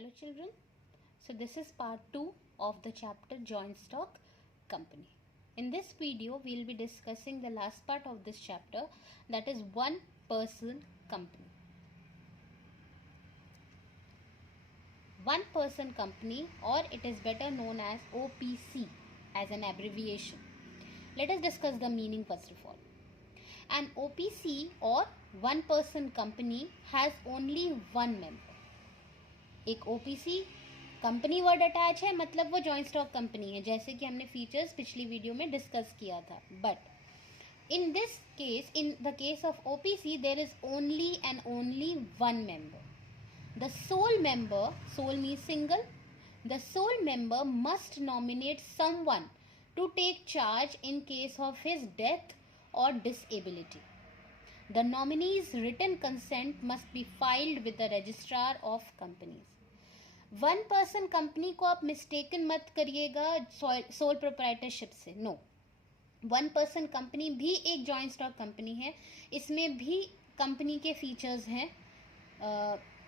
Hello children. So this is part 2 of the chapter Joint Stock Company. In this video we will be discussing the last part of this chapter, that is one person company. One person company, or it is better known as OPC as an abbreviation. Let us discuss the meaning first of all. An OPC or one person company has only one member. एक OPC company word attach है, मतलब वो joint stock company है, जैसे कि हमने features पिछली video में डिस्कस किया था. But in this case, in the case of OPC, there is only and only one member. The sole member, sole means single, the sole member must nominate someone to take charge in case of his death or disability. The nominee's written consent must be filed with the registrar of companies. One person company को आप mistaken मत करिएगा sole proprietorship से. No, one person company भी एक joint stock company है. इसमें भी कंपनी के फीचर्स हैं.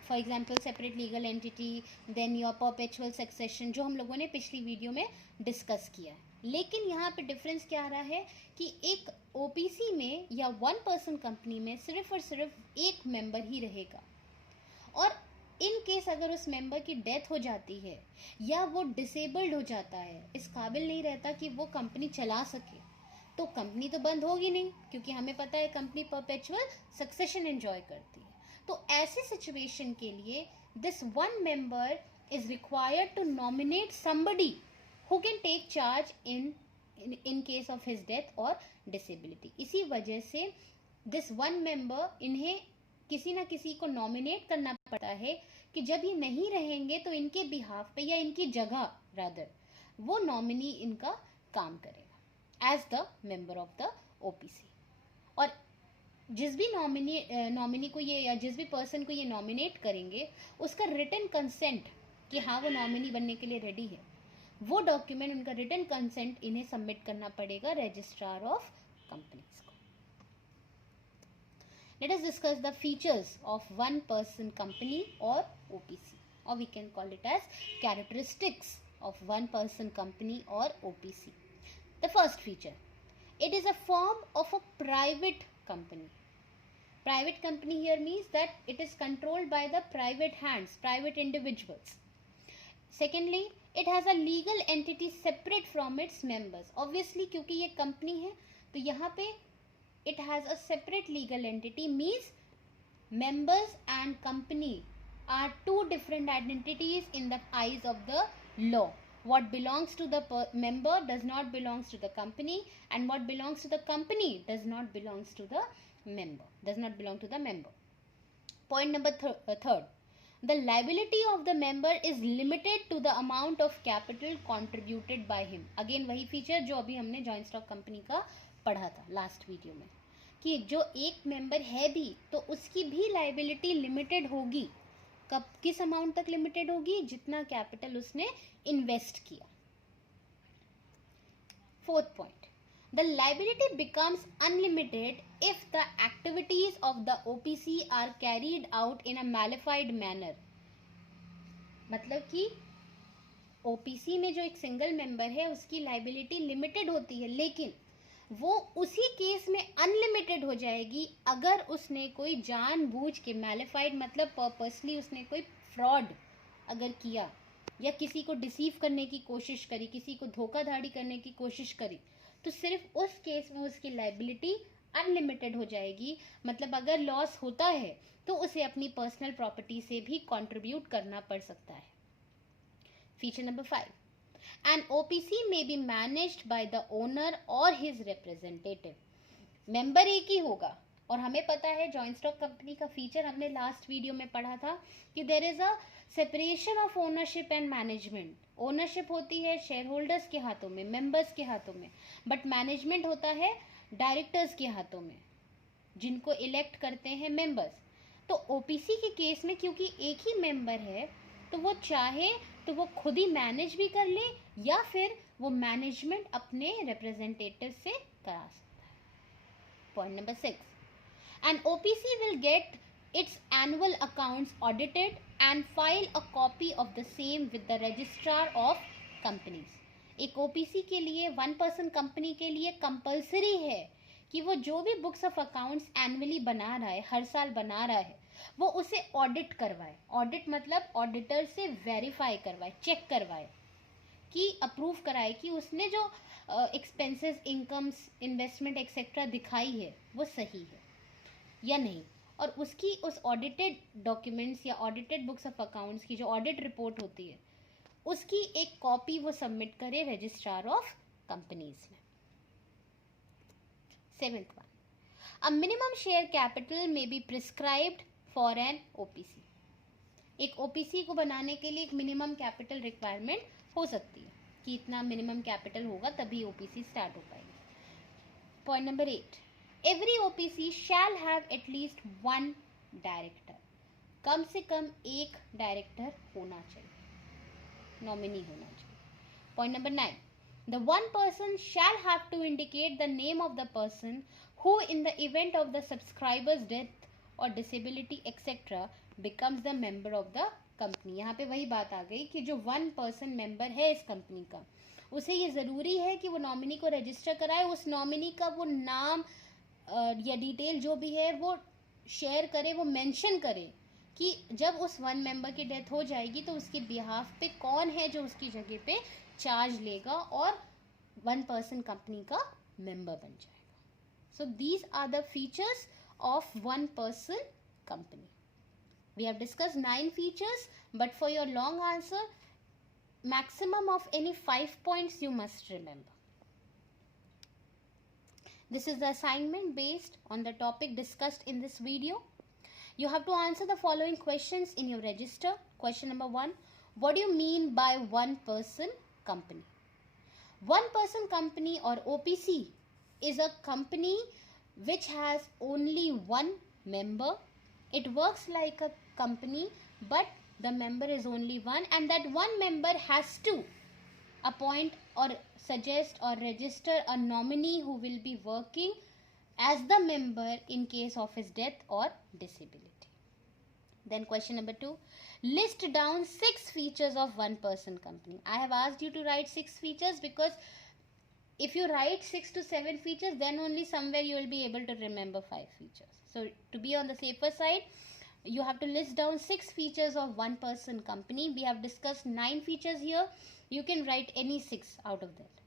For example separate legal entity, then your perpetual succession, जो हम लोगों ने पिछली वीडियो में डिस्कस किया है. लेकिन यहाँ पे डिफरेंस क्या आ रहा है कि एक OPC में या वन पर्सन कंपनी में सिर्फ और सिर्फ एक मेंबर ही रहेगा, और इन केस अगर उस मेंबर की डेथ हो जाती है या वो डिसेबल्ड हो जाता है, इस काबिल नहीं रहता कि वो कंपनी चला सके, तो कंपनी तो बंद होगी नहीं, क्योंकि हमें पता है कंपनी परपेचुअल सक्सेशन एंजॉय करती है. तो ऐसी सिचुएशन के लिए this one member is required to nominate somebody who can take charge in case of his death or disability. इसी वजह से this one member, इन्हें किसी ना किसी को नॉमिनेट करना पड़ता है कि जब ये नहीं रहेंगे तो इनके बिहाफ पे या इनकी जगह रादर वो नॉमिनी इनका काम करेगा as the member of the OPC. और जिस भी नॉमिनी को ये या जिस भी पर्सन को ये नॉमिनेट करेंगे, उसका रिटन कंसेंट कि हाँ वो नॉमिनी बनने के लिए रेडी है, वो डॉक्यूमेंट, उनका रिटन कंसेंट इन्हें सबमिट करना पड़ेगा रजिस्ट्रार ऑफ कंपनीज को. Let us discuss the features of one person company और OPC, और we can call it as characteristics of one person company और OPC. The first feature, it is a form of a private company. Private company here means that it is controlled by the private hands, private individuals. Secondly, it has a legal entity separate from its members. Obviously, क्योंकि ये company है तो यहाँ पे it has a separate legal entity, means members and company are two different identities in the eyes of the law. What belongs to the member does not belongs to the company, and what belongs to the company does not belongs to the member, does not belong to the member. Point number third, the liability of the member is limited to the amount of capital contributed by him. Again वही feature जो अभी हमने joint stock company का पढ़ा था last video में, कि जो एक मेंबर है भी तो उसकी भी लाइबिलिटी लिमिटेड होगी. कब, किस अमाउंट तक लिमिटेड होगी? जितना कैपिटल उसने इन्वेस्ट किया. Fourth point, the liability becomes unlimited if the activities of the OPC are carried out in a malified manner. मतलब कि OPC में जो एक सिंगल मेंबर है उसकी लाइबिलिटी लिमिटेड होती है, लेकिन वो उसी केस में अनलिमिटेड हो जाएगी अगर उसने कोई जानबूझ के, मैलिफाइड मतलब पर्पसली उसने कोई फ्रॉड अगर किया या किसी को डिसीव करने की कोशिश करी, किसी को धोखाधड़ी करने की कोशिश करी, तो सिर्फ उस केस में उसकी लाइबिलिटी अनलिमिटेड हो जाएगी. मतलब अगर लॉस होता है तो उसे अपनी पर्सनल प्रॉपर्टी से भी कंट्रीब्यूट करना पड़ सकता है. Feature number 5, an OPC may be managed by the owner और हिज रिप्रेजेंटेटिव. मेंबर एक ही होगा, और हमें पता है जॉइंट स्टॉक कंपनी का फीचर हमने लास्ट वीडियो में पढ़ा था कि there is a separation of ownership and management. Ownership होती है शेयर होल्डर्स के हाथों में, मेंबर्स के हाथों में, बट मैनेजमेंट होता है डायरेक्टर्स के हाथों में, जिनको इलेक्ट करते हैं मेंबर्स. तो OPC के केस में क्योंकि एक ही मेंबर है तो वो चाहे तो वो खुद ही मैनेज भी कर ले या फिर वो मैनेजमेंट अपने रिप्रेजेंटेटिव से करा सकता है. Point number 6, an OPC will get its annual accounts audited and file a copy of the same with the registrar of companies. एक OPC के लिए, वन पर्सन कंपनी के लिए कंपलसरी है कि वो जो भी बुक्स ऑफ अकाउंट्स एनुअली बना रहा है, हर साल बना रहा है, वो उसे ऑडिट करवाए. ऑडिट मतलब ऑडिटर से वेरीफाई करवाए, चेक करवाए, कि अप्रूव कराए कि उसने जो एक्सपेंसेस, इनकम्स, इन्वेस्टमेंट एक्सेट्रा दिखाई है वो सही है या नहीं. और उसकी उस ऑडिटेड डॉक्यूमेंट्स या ऑडिटेड बुक्स ऑफ अकाउंट्स की जो ऑडिट रिपोर्ट होती है, उसकी एक कॉपी वो सबमिट करे रजिस्ट्रार ऑफ कंपनीज में. 7th one, a minimum share capital may be prescribed for an OPC. एक OPC को बनाने के लिए एक मिनिमम कैपिटल रिक्वायरमेंट हो सकती है कि इतना मिनिमम कैपिटल होगा तभी OPC स्टार्ट हो पाएगी. Point number 8, every OPC shall have at least one director. कम से कम एक डायरेक्टर होना चाहिए, नॉमिनी होना चाहिए. Point number 9, the one person shall have to indicate the name of the person who in the event of the subscriber's death or disability etc becomes the member of the company. यहाँ पे वही बात आ गई कि जो one person member है इस company का, उसे ये ज़रूरी है कि वो नॉमिनी को रजिस्टर कराए, उस नॉमिनी का वो नाम या डिटेल जो भी है वो शेयर करे, वो मेंशन करे कि जब उस वन मेंबर की डेथ हो जाएगी तो उसके बिहाफ पे कौन है जो उसकी जगह पे चार्ज लेगा और वन पर्सन कंपनी का मेंबर बन जाएगा. So these are the features of one person company. We have discussed 9 features, but for your long answer, maximum of any 5 points you must remember. This is the assignment based on the topic discussed in this video. You have to answer the following questions in your register. Question number 1, what do you mean by one person company? One person company or OPC is a company which has only one member. It works like a company, but the member is only one, and that one member has to appoint or suggest or register a nominee who will be working as the member in case of his death or disability. Then question number 2, list down 6 features of one person company. I have asked you to write 6 features because if you write 6 to 7 features, then only somewhere you will be able to remember 5 features. So to be on the safer side, you have to list down 6 features of one person company. We have discussed 9 features here. You can write any 6 out of that.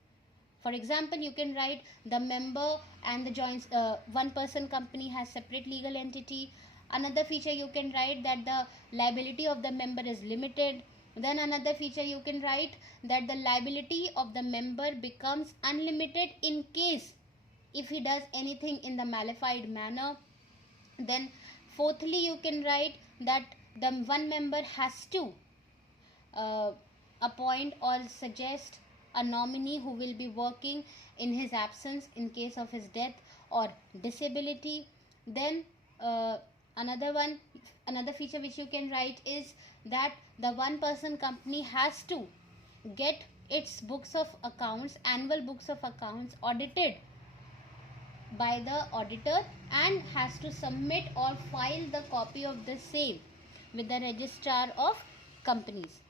For example, you can write the member and the joint one person company has separate legal entity. Another feature you can write that the liability of the member is limited. Then another feature you can write that the liability of the member becomes unlimited in case if he does anything in the malified manner. Then fourthly you can write that the one member has to appoint or suggest a nominee who will be working in his absence in case of his death or disability. Then another feature which you can write is that the one person company has to get its books of accounts, annual books of accounts audited by the auditor and has to submit or file the copy of the same with the registrar of companies.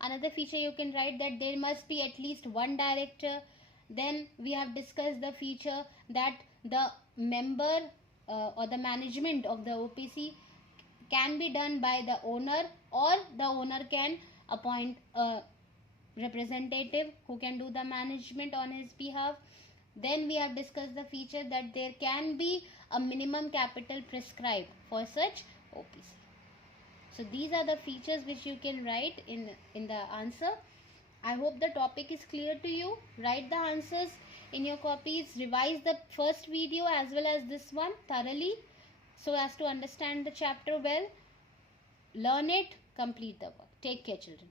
Another feature you can write that there must be at least one director. Then we have discussed the feature that the member or the management of the OPC can be done by the owner, or the owner can appoint a representative who can do the management on his behalf. Then we have discussed the feature that there can be a minimum capital prescribed for such OPC. So these are the features which you can write in the answer. I hope the topic is clear to you. Write the answers in your copies. Revise the first video as well as this one thoroughly so as to understand the chapter well. Learn it, complete the work. Take care, children.